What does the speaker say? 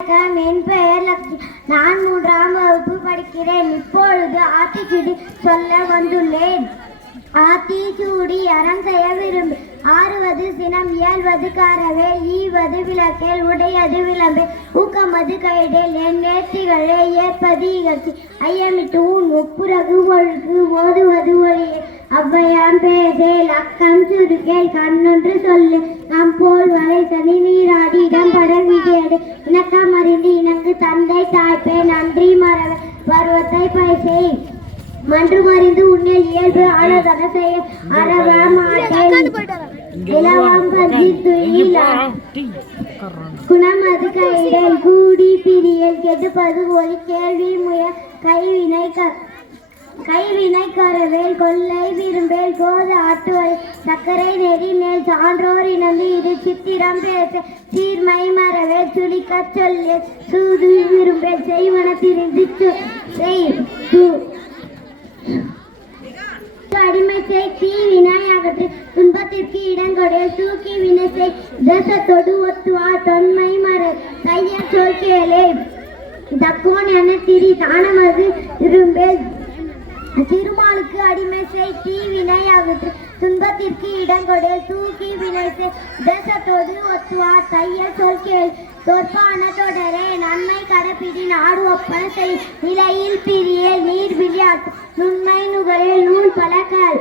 என் பெயர் லக்ஷ்மி. நான் 3ஆம் வகுப்பு படிக்கிறேன். இப்பொழுது ஆத்திச்சூடி சொல்ல வந்துள்ளேன். ஆத்திச்சூடி அறம் செய்ய விரும்பு. ஆறுவது சினம், இயல்வது காரவேல், ஈவது விளக்கேல், உடையது விளம்பே, ஊக்கமது கைடேல், என் நேர்த்திகளே ஏற்பது இகழ்ச்சி, ஐயமிட்டு உன் ஒப்புரகு ஒழுகு, ஓதுவது ஒளியே, அவ்வையாம் பேசேல், அக்கம் சுருக்கேல், கண்ணொன்று சொல்லு, நம் போல் வரை சனி நீராடி இடம்பட விடியடு, இணக்கம் அறிந்து இணங்கு தந்தை தாய்ப்பே, நன்றி மறவ பருவத்தை பைசே, மன்று மறிந்து உன்னில் இயல்பு ஆனதன செய்ய அறவ மாட்டேன், இலவம் பதி துயில குணமது கைடல், கூடி பிரியல், கெடுப்பது ஒளி, கேள்வி முயல், கைவினை கரவேல், கொள்ளை விரும்பேல், கோது ஆட்டுவல், சக்கரை நெறி மேல், சான்றோர் இணந்து இது சித்திரம் பேச, சீர்மை மறவே சுளிக்க சொல்ல, சூது விரும்பேல், செய்வன திரிந்து அடிமை செய், தீவினை அகற்று, துன்பத்திற்கு இடங்கொடே, தூக்கி வினை செய், தேசத்தொடு ஒத்துவா, தொன்மை மற, தைய சொல் கேளே, தக்கோன் என திரி, தானமது விரும்பேல், திருமாலுக்கு அடிமை செய், தீவினை அகற்று, துன்பத்திற்கு இடங்கொடே, தூக்கி வினை செய், தேசத்தோடு ஒத்துவா, தைய சொல் கேள், தொற்பான தொடரே, நன்மை கடைப்பிடி, நாடு ஒப்பன செய், நிலையில் பிரியல், நீர் விளையாட்டு, நுண்மை நுகரில், நூல் பழக்கல்.